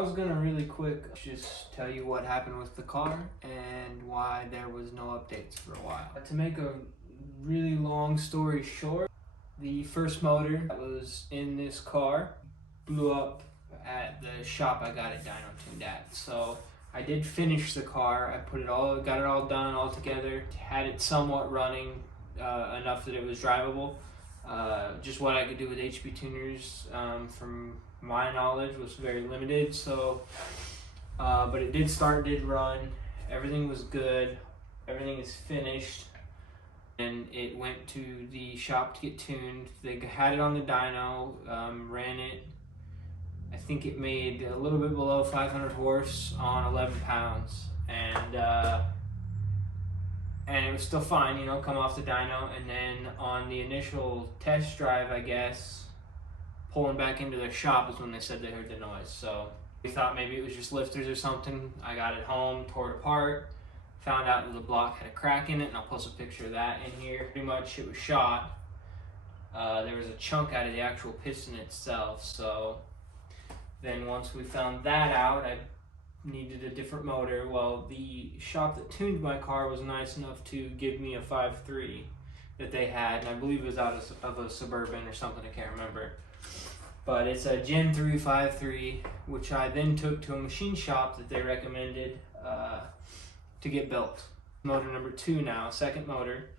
I was gonna really quick just tell you what happened with the car and why there was no updates for a while. To make a really long story short, the first motor that was in this car blew up at the shop I got it dyno tuned at. So I did finish the car. I got it all done all together, had it somewhat running enough that it was drivable. Just what I could do with HP tuners from my knowledge was very limited. So, but it did start, did run. Everything was good. Everything is finished. And it went to the shop to get tuned. They had it on the dyno, ran it. I think it made a little bit below 500 horse on 11 pounds. And it was still fine, you know, come off the dyno. And then on the initial test drive, I guess, pulling back into their shop is when they said they heard the noise. So we thought maybe it was just lifters or something. I got it home, tore it apart, found out that the block had a crack in it, and I'll post a picture of that in here. Pretty much it was shot. There was a chunk out of the actual piston itself. So then once we found that out, I needed a different motor. Well, the shop that tuned my car was nice enough to give me a 5.3 that they had, and I believe it was out of a Suburban or something, I can't remember. But it's a Gen 3 5.3, which I then took to a machine shop that they recommended to get built. Motor number 2 now, second motor.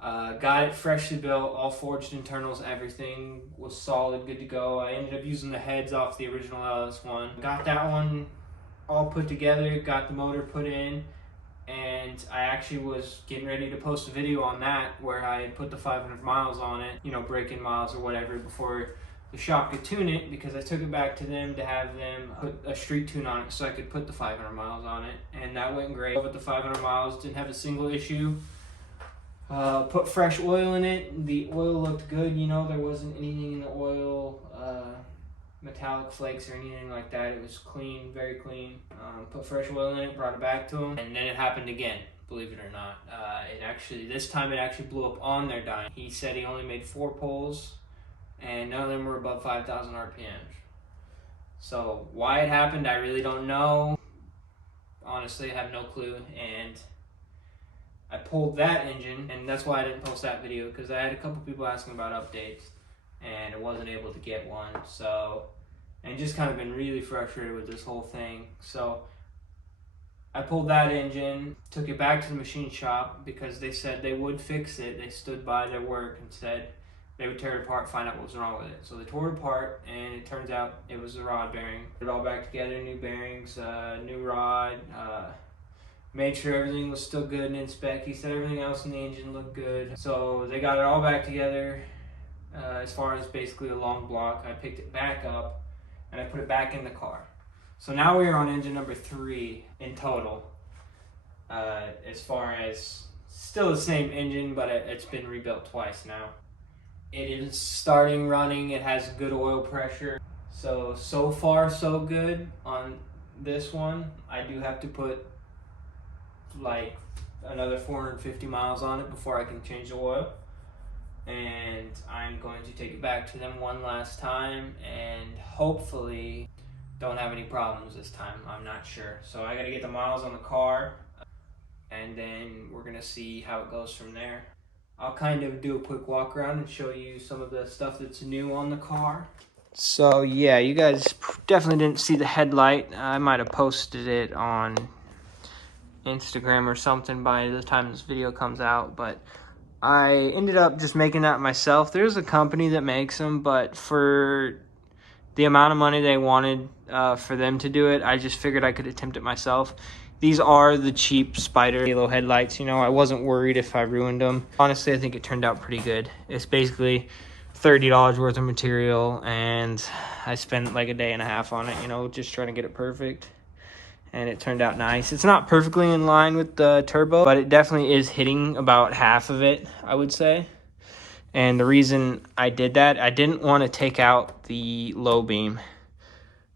Got it freshly built, all forged internals, everything was solid, good to go. I ended up using the heads off the original LS1. Got that one all put together, got the motor put in, and I actually was getting ready to post a video on that where I had put the 500 miles on it, you know, break-in miles or whatever, before the shop could tune it, because I took it back to them to have them put a street tune on it so I could put the 500 miles on it, and that went great. With the 500 miles, didn't have a single issue. Put fresh oil in it. The oil looked good, you know, there wasn't anything in the oil, metallic flakes or anything like that. It was clean, very clean. Put fresh oil in it, brought it back to them, and then it happened again, believe it or not. This time it actually blew up on their dyno. He said he only made 4 pulls, and none of them were above 5,000 RPMs. So why it happened, I really don't know. Honestly, I have no clue. And I pulled that engine, and that's why I didn't post that video, because I had a couple people asking about updates, and I wasn't able to get one. So, and just kind of been really frustrated with this whole thing. So I pulled that engine, took it back to the machine shop because they said they would fix it. They stood by their work and said they would tear it apart, find out what was wrong with it. So they tore it apart, and it turns out it was the rod bearing. Put it all back together, new bearings, new rod, made sure everything was still good and in spec. He said everything else in the engine looked good. So they got it all back together. As far as basically a long block, I picked it back up and I put it back in the car. So now we are on engine number 3 in total. As far as still the same engine, but it's been rebuilt twice now. It is starting running. It has good oil pressure. So far so good on this one. I do have to put like another 450 miles on it before I can change the oil. And I'm going to take it back to them one last time and hopefully don't have any problems this time. I'm not sure. So I gotta get the miles on the car, and then we're gonna see how it goes from there. I'll kind of do a quick walk around and show you some of the stuff that's new on the car. So yeah, you guys definitely didn't see the headlight. I might have posted it on Instagram or something by the time this video comes out, but I ended up just making that myself. There's a company that makes them, but for the amount of money they wanted for them to do it, I just figured I could attempt it myself. These are the cheap Spider Halo headlights. You know, I wasn't worried if I ruined them. Honestly, I think it turned out pretty good. It's basically $30 worth of material, and I spent like a day and a half on it, you know, just trying to get it perfect. And it turned out nice. It's not perfectly in line with the turbo, but it definitely is hitting about half of it, I would say. And the reason I did that, I didn't want to take out the low beam.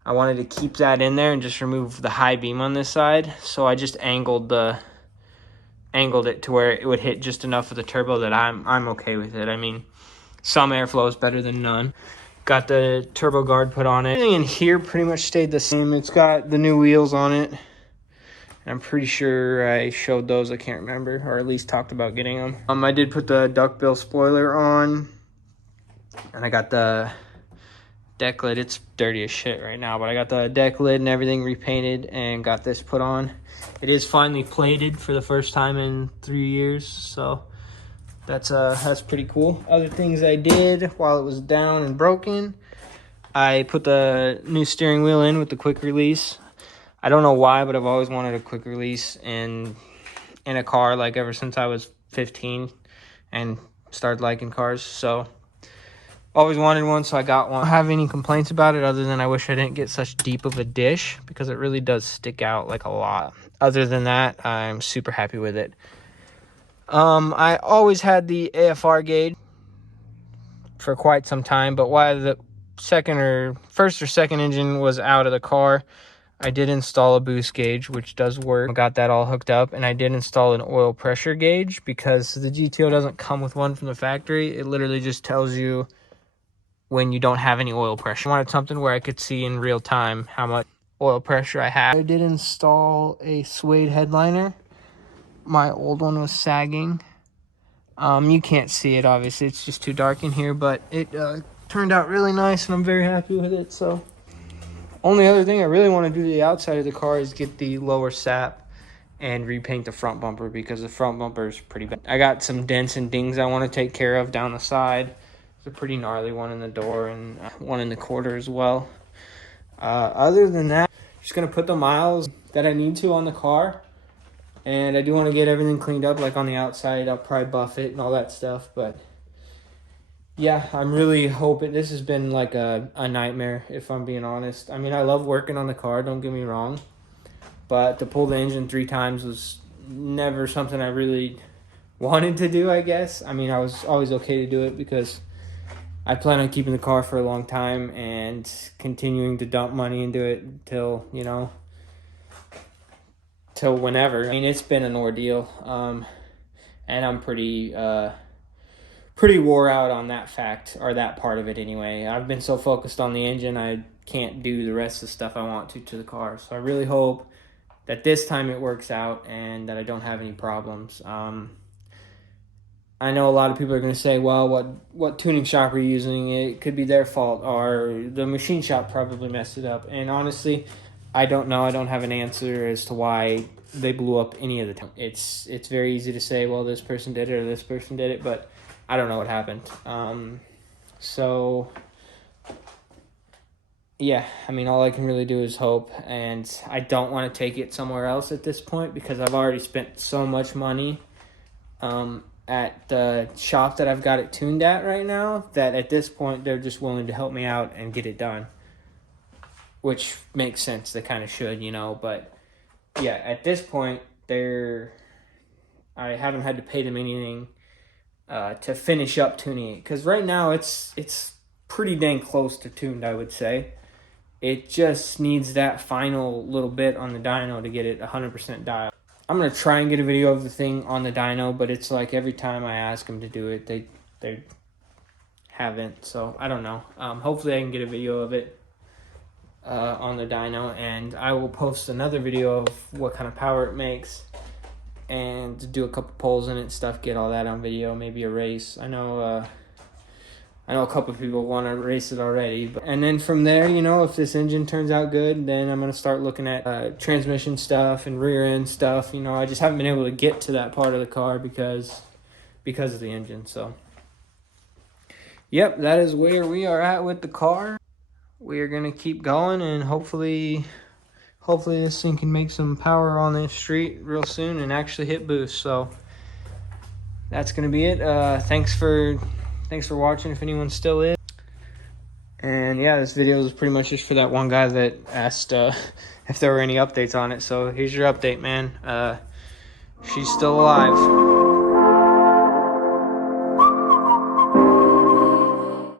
I wanted to keep that in there and just remove the high beam on this side. So I just angled it to where it would hit just enough of the turbo that I'm okay with it. I mean, some airflow is better than none. Got the turbo guard put on it. Everything in here pretty much stayed the same. It's got the new wheels on it. I'm pretty sure I showed those. I can't remember, or at least talked about getting them. I did put the duckbill spoiler on, and I got the deck lid. It's dirty as shit right now, but I got the deck lid and everything repainted and got this put on. It is finally plated for the first time in 3 years, so that's pretty cool. Other things I did while it was down and broken, I put the new steering wheel in with the quick release. I don't know why, but I've always wanted a quick release in a car, like ever since I was 15 and started liking cars. So always wanted one, so I got one. I don't have any complaints about it other than I wish I didn't get such deep of a dish because it really does stick out like a lot. Other than that, I'm super happy with it. I always had the AFR gauge for quite some time, but while the first or second engine was out of the car, I did install a boost gauge, which does work. I got that all hooked up, and I did install an oil pressure gauge because the GTO doesn't come with one from the factory. It literally just tells you when you don't have any oil pressure. I wanted something where I could see in real time how much oil pressure I have. I did install a suede headliner. My old one was sagging. You can't see it, obviously. It's just too dark in here, but it turned out really nice, and I'm very happy with it, so... Only other thing I really want to do to the outside of the car is get the lower sap and repaint the front bumper because the front bumper is pretty bad. I got some dents and dings I want to take care of down the side. There's a pretty gnarly one in the door and one in the quarter as well. Other than that, just going to put the miles that I need to on the car. And I do want to get everything cleaned up, like on the outside. I'll probably buff it and all that stuff, but... yeah, I'm really hoping. This has been like a nightmare, if I'm being honest. I mean, I love working on the car, don't get me wrong. But to pull the engine 3 times was never something I really wanted to do, I guess. I mean, I was always okay to do it because I plan on keeping the car for a long time and continuing to dump money into it till, you know, till whenever. I mean, it's been an ordeal. And I'm pretty wore out on that fact, or that part of it anyway. I've been so focused on the engine, I can't do the rest of the stuff I want to the car. So I really hope that this time it works out and that I don't have any problems. I know a lot of people are going to say, well, what tuning shop are you using? It could be their fault, or the machine shop probably messed it up. And honestly, I don't know. I don't have an answer as to why they blew up any of the time. It's very easy to say, well, this person did it or this person did it, but I don't know what happened. So, yeah, I mean, all I can really do is hope, and I don't want to take it somewhere else at this point because I've already spent so much money at the shop that I've got it tuned at right now that at this point they're just willing to help me out and get it done, which makes sense. They kind of should, you know, but yeah, at this point I haven't had to pay them anything to finish up tuning it, because right now it's pretty dang close to tuned, I would say. It just needs that final little bit on the dyno to get it 100% dialed. I'm going to try and get a video of the thing on the dyno, but it's like every time I ask them to do it, they haven't, so I don't know. Hopefully I can get a video of it on the dyno, and I will post another video of what kind of power it makes and do a couple polls in it and stuff, get all that on video, maybe a race. I know a couple of people want to race it already. And then from there, you know, if this engine turns out good, then I'm going to start looking at transmission stuff and rear end stuff. You know, I just haven't been able to get to that part of the car because of the engine. So, yep, that is where we are at with the car. We are going to keep going, and hopefully this thing can make some power on the street real soon and actually hit boost. So that's going to be it. Thanks for watching, if anyone still is. And yeah, this video is pretty much just for that one guy that asked if there were any updates on it. So here's your update, man. She's still alive.